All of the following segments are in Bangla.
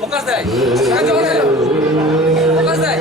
ফোকাস দেয় ফোকাস দেয়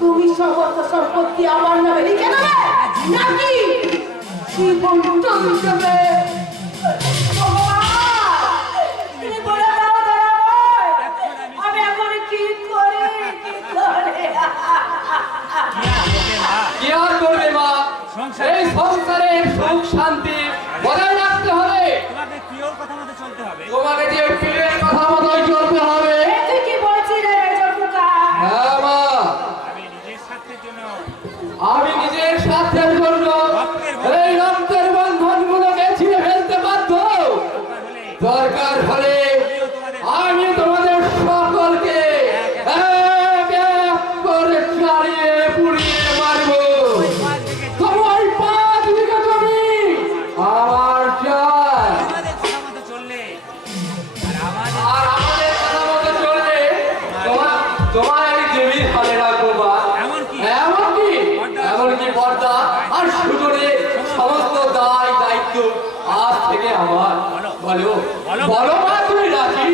তুমি সমস্ত সম্পত্তি আমার নামে লিখে দেবে নাকি জীবন চলবে? আমি এখন কি করি? কি আর করবে মা? এই সংসারের সুখ শান্তি বজায় রাখতে হবে। তোমাকে প্রিয়র কথা মতো চলতে হবে। তোমাকে যে প্রিয়ের কথা মতোই চলতে হবে। তুই কি বলছিস রে মেজকুকা? হ্যাঁ মা, আমি নিজের স্বার্থের জন্য এই রক্তের বন্ধনগুলোকে ছিঁড়ে ফেলতে বাধ্য। দরকার হলে আমি তোমাদের সকলকে এক এক করে জ্বালিয়ে পুড়িয়ে মারবো। তোমার 5 বিঘা জমি আমার চাই। আর আমাদের কথা মতো চললে তোমার আমি জমির হালে রাখবো মা। এমনকি পর্দা আর সুজনে সমস্ত দায় দায়িত্ব আজ থেকে আমার। বলো বলো মা, তুমি রাজি?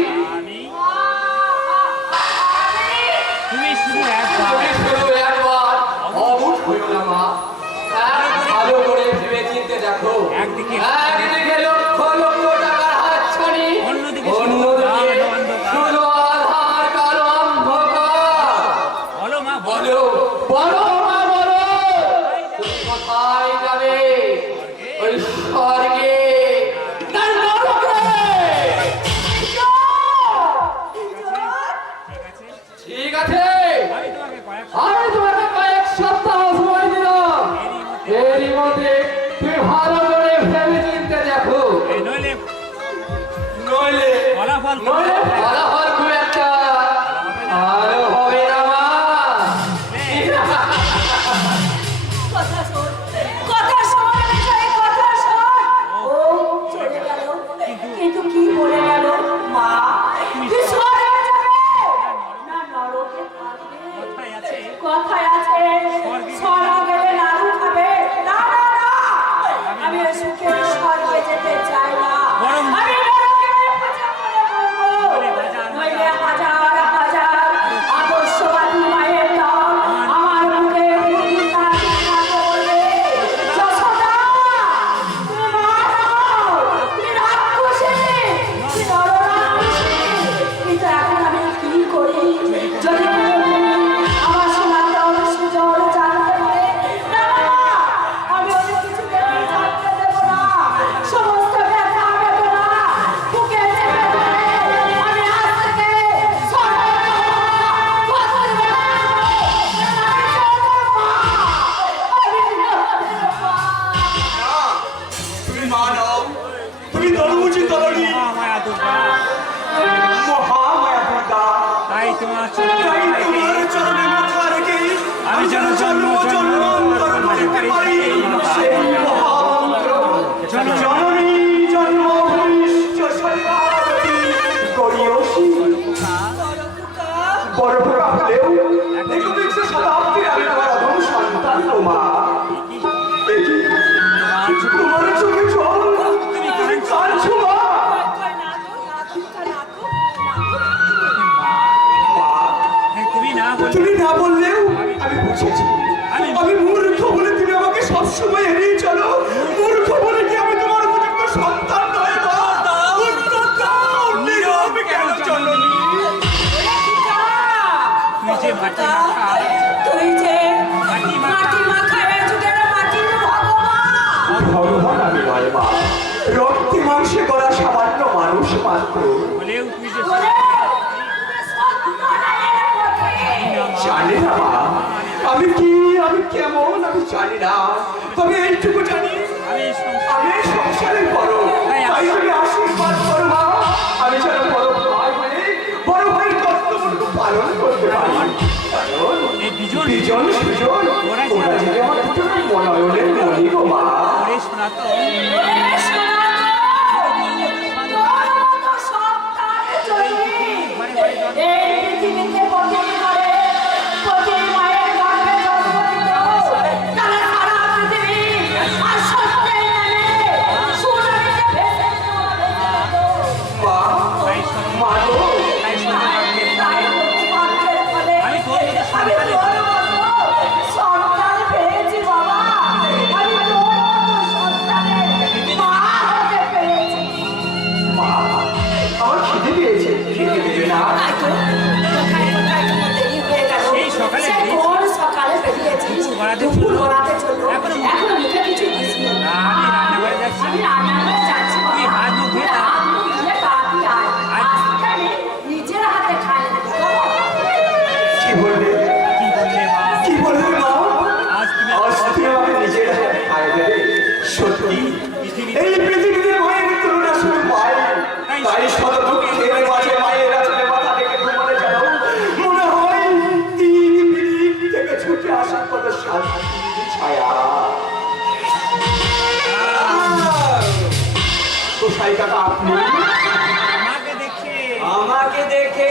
তুমি শুধু একবার অবুঝ হইও না মা। ভালো করে ভেবে চিনতে দেখো। একদিকে লক্ষ লক্ষ টাকার হাতছানি, অন্যদিকে শুধু আধার কালো অন্ধকার। বলো মা, বলো বলো মা, বলো তুমি কোথায় যাবে? ওই স্বর্গে না নরকে? ঠিক আছে, আমি তোমাকে কয়েক সপ্তাহ সময় দিলাম। এরই মধ্যে তুমি ভালো করে ভেবে চিনতে দেখো। নইলে ফলাফল খুব একটা ভালো হবে না মা। কিন্তু কি বলে গেল মা? কথায় আছে স্বর্গ গেলে নাড়ু খাবে। না না না, আমি সুখের স্বর্গে যেতে চাই না। আমি নরকে পূজা করে বলবো, নইলে হাজার হাজার আদর্শবাদী মায়ের নাম আমার মুখে বলবে। যশোদা, তুমি মা নও, তুমি রাক্ষসী, তুমি নররাক্ষসী। কিন্তু এখন আমি কি করি? যদি আমার সন্তান সুজন জানতে পারে, না আমি ওদের কিছু জানতে দেব না। সমস্ত ব্যথা বেদনা বুকে চেপে ধরে আমি আজ থেকে তুমি মা নও, তুমি দরুচি তরণী মায়া দুর্গা। মহামায়া দুর্গা। তাই তোমার চরণে মাথা রেখে আমি যেন জন্ম জন্মান্তর করতে পারি সেই মহামন্ত্র। জননী জন্মভূমিশ্চ শরীরাবতী গরীয়সী। বড় প্রকার হলেও একবিংশ শতাব্দীর আমি তোমার অধম সন্তান গো মা। তোমার চোখে জল, তুমি কাঁদছো মা। তুমি না বললেও আমি বুঝেছি। আমি মূর্খ বলে তুমি আমাকে সবসময় এড়িয়ে চলো। মূর্খ বলে কি আমি তোমার উপযুক্ত সন্তান নয় মা? উত্তর দাও, নীরব কেন জননী? তুই যে মাটি মাখায় যুগের মাটির ভগবান। ভগবান আমি নয় মা, রক্তে মাংসে গড়া সামান্য মানুষ মাত্র। জানি না মা, আমি কি, আমি কেমন আমি জানি না। তবে এইটুকু জানি আমি এই সংসারের বড়। তাই তুমি আশীর্বাদ করো মা, আমি যেন বড় ভাই হয়ে বড় ভাইয়ের কর্তব্যটুকু পালন করতে পারি। কারণ বিজন সুজন ওরা যদি আমার দুটো মনয়নের মনি গো মা। কোথায় কাকা আপনি? আমাকে দেখে আমাকে দেখে